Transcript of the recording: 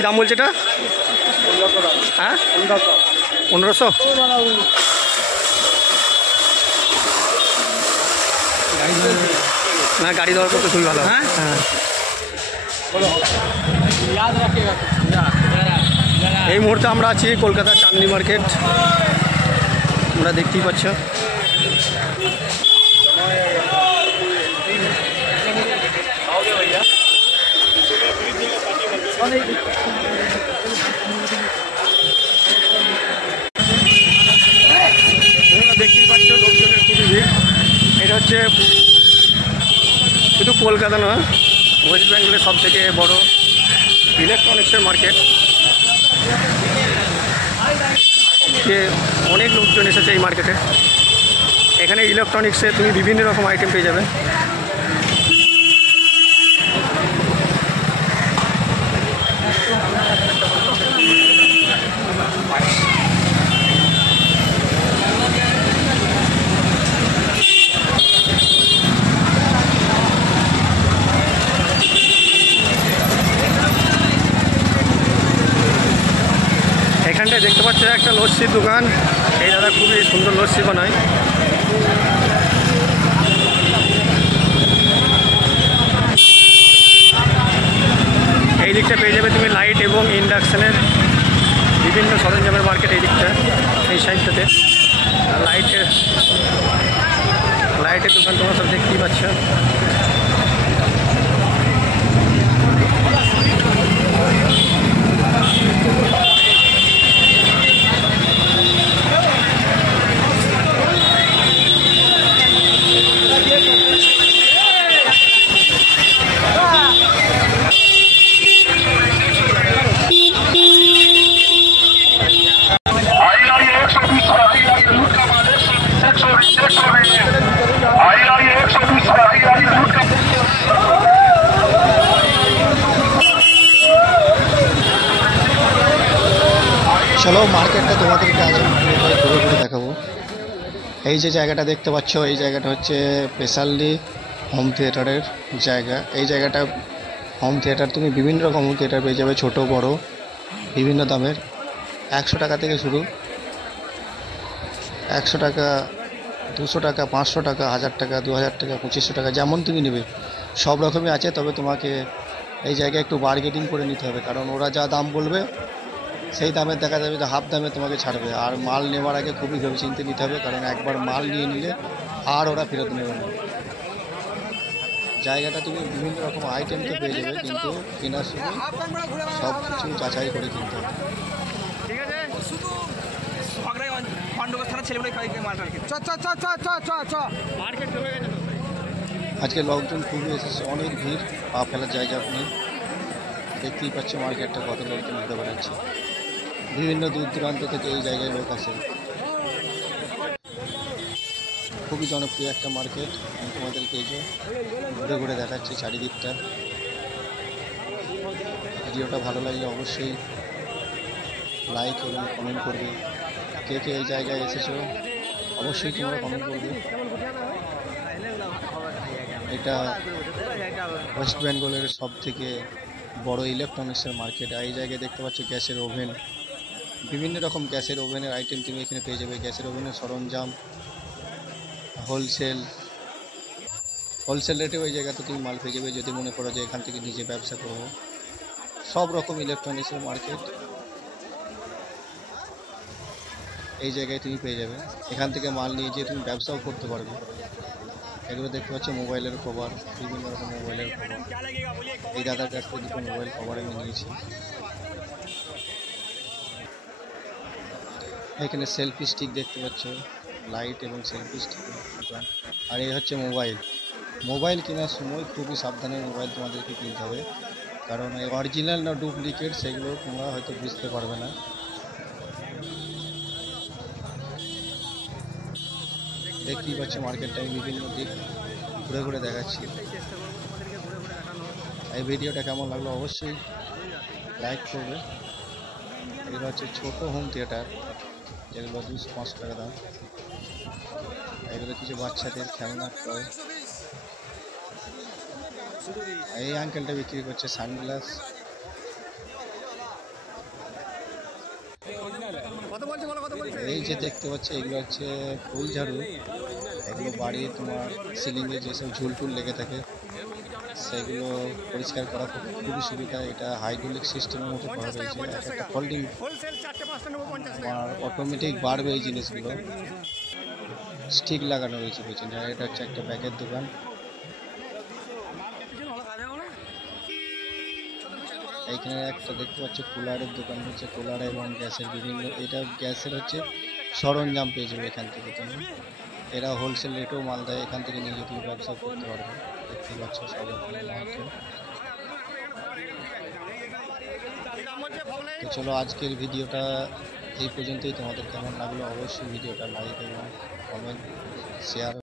কী দাম বলছে এটা? হ্যাঁ 1500। না গাড়ি দেওয়ার করতে খুবই ভালো। হ্যাঁ হ্যাঁ এই মুহূর্তে আমরা আছি কলকাতা চাঁদনি মার্কেট, তোমরা দেখতেই পাচ্ছ। দেখতেই পাচ্ছ লোকজনের খুবই ভিড়। এটা হচ্ছে শুধু কলকাতা নয়, ওয়েস্ট বেঙ্গলের সব থেকে বড় ইলেকট্রনিক্সের মার্কেট। যে অনেক লোকজন এসেছে এই মার্কেটে। এখানে ইলেকট্রনিক্সে তুমি বিভিন্ন রকম আইটেম পেয়ে যাবে। এখানটায় দেখতে পাচ্ছ একটা লস্যির দোকান। এই দাদা খুবই সুন্দর লস্যি বানায়। এই দিকটা পেয়ে যাবে তুমি লাইট এবং ইন্ডাকশানের বিভিন্ন সরঞ্জামের মার্কেট। এই দিকটা এই সাইডটাতে লাইটের দোকান তোমরা সব দেখতেই পাচ্ছ। চলো মার্কেটটা তোমাদেরকে আজ ঘুরে ঘুরে দেখাবো। এই যে জায়গাটা দেখতে পাচ্ছ, এই জায়গাটা হচ্ছে স্পেশালি হোম থিয়েটারের জায়গা। এই জায়গাটা হোম থিয়েটার, তুমি বিভিন্ন রকম হোম থিয়েটার পেয়ে যাবে, ছোট বড় বিভিন্ন দামের। 100 টাকা থেকে শুরু, 100 টাকা, 200 টাকা, 500 টাকা, 1000 টাকা, 2000 টাকা, 2500 টাকা, যেমন তুমি নেবে সব রকমই আছে। তবে তোমাকে এই জায়গায় একটু বার্গেনিং করে নিতে হবে, কারণ ওরা যা দাম বলবে সেই দামে দেখা যাবে যে হাফ দামে তোমাকে ছাড়বে। আর মাল নেওয়ার আগে খুবই ভেবেচিন্তে নিতে হবে, কারণ একবার মাল নিয়ে নিলে আর ওরা ফেরত নেবে না। জায়গাটা তুমি বিভিন্ন রকম আইটেম তো পেয়ে যাবে, কিন্তু কেনার সময় সব কিছু যাচাই করে কিনতে হবে। আজকে লোকজন খুবই এসেছে, অনেক ভিড়, পা ফেলার জায়গা নেই। দেখতেই পাচ্ছ মার্কেটটা কত লোকজন ঘুরে বেড়াচ্ছে। বিভিন্ন দূর দূরান্ত থেকে এই জায়গায় লোক আসে। খুবই জনপ্রিয় একটা মার্কেট। আমি তোমাদেরকে এই যে ঘুরে ঘুরে দেখাচ্ছি চারিদিকটা। ভিডিওটা ভালো লাগলে অবশ্যই লাইক এবং কমেন্ট করবে। কে কে এই জায়গায় এসেছো অবশ্যই তোমরা কমেন্ট করবে। এটা ওয়েস্ট বেঙ্গলের সব থেকে বড় ইলেকট্রনিক্সের মার্কেট। এই জায়গায় দেখতে পাচ্ছ গ্যাসের ওভেন, বিভিন্ন রকম গ্যাসের ওভেনের আইটেম তুমি এখানে পেয়ে যাবে। গ্যাসের ওভেনের সরঞ্জাম হোলসেল রেটে ওই জায়গাতে তুমি মাল পেয়ে যাবে, যদি মনে করো যে এখান থেকে নিজে ব্যবসা করবো। সব রকম ইলেকট্রনিক্সের মার্কেট এই জায়গায় তুমি পেয়ে যাবে। এখান থেকে মাল নিয়ে যেয়ে তুমি ব্যবসাও করতে পারবে। এগুলো দেখতে পাচ্ছ মোবাইলের কভার, বিভিন্ন রকম মোবাইলের কভার। এই দাদার কাছ থেকে দুটো মোবাইল কভার আমি নিয়েছি। এখানে সেলফি স্টিক দেখতে পাচ্ছ, লাইট এবং সেলফি স্টিক। আর এই হচ্ছে মোবাইল কেনার সময় খুবই সাবধানে মোবাইল তোমাদেরকে কিনতে হবে, কারণ এই অরিজিনাল না ডুপ্লিকেট সেগুলো তোমরা হয়তো বুঝতে পারবে না। দেখতেই পাচ্ছ মার্কেটটা আমি বিভিন্ন দিক ঘুরে ঘুরে দেখাচ্ছি। এই ভিডিওটা কেমন লাগলো অবশ্যই লাইক করবে। এগুলো হচ্ছে ছোটো হোম থিয়েটার, যেগুলো 200-500 টাকা দাম। এগুলো কিছু বাচ্চাদের খেলনা টয়। এই আঙ্কেলটা বিক্রি করছে সানগ্লাস। যে দেখতে পাচ্ছ এগুলো হচ্ছে ফুল ঝাড়ু। এগুলো বাড়ি তোমার সিলিংয়ে যেসব ঝুল টুল লেগে থাকে সেগুলো পরিষ্কার করা খুবই সুবিধা। এটা হাইড্রোলিক সিস্টেমের মতো করা রয়েছে, একটা ফোল্ডিং আর অটোমেটিক বাড়বে এই জিনিসগুলো। স্টিক লাগানো রয়েছে পেছনে। আর এটা হচ্ছে একটা ব্যাগের দোকান। এইখানে একটা দেখতে পাচ্ছ কুলারের দোকান হচ্ছে, কুলার এবং গ্যাসের বিভিন্ন, এটা গ্যাসের হচ্ছে সরঞ্জাম পেয়ে যাবে এখান থেকে তুমি। এরা হোলসেল রেটেও মাল দেয়, এখান থেকে নিয়ে তুমি ব্যবসা করতে পারবে। দেখতে পাচ্ছ সব এখানে মালকে। তো চলো আজকের ভিডিওটা এই পর্যন্তই। তোমাদের কেমন লাগলো অবশ্যই ভিডিওটা লাইক এবং কমেন্ট শেয়ার